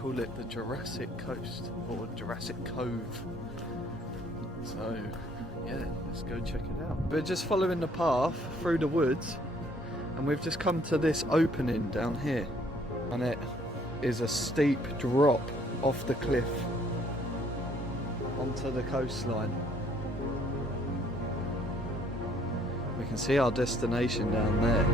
call it the Jurassic Coast or Jurassic Cove. So yeah, let's go check it out. We're just following the path through the woods and we've just come to this opening down here, and it is a steep drop off the cliff onto the coastline. We can see our destination down there.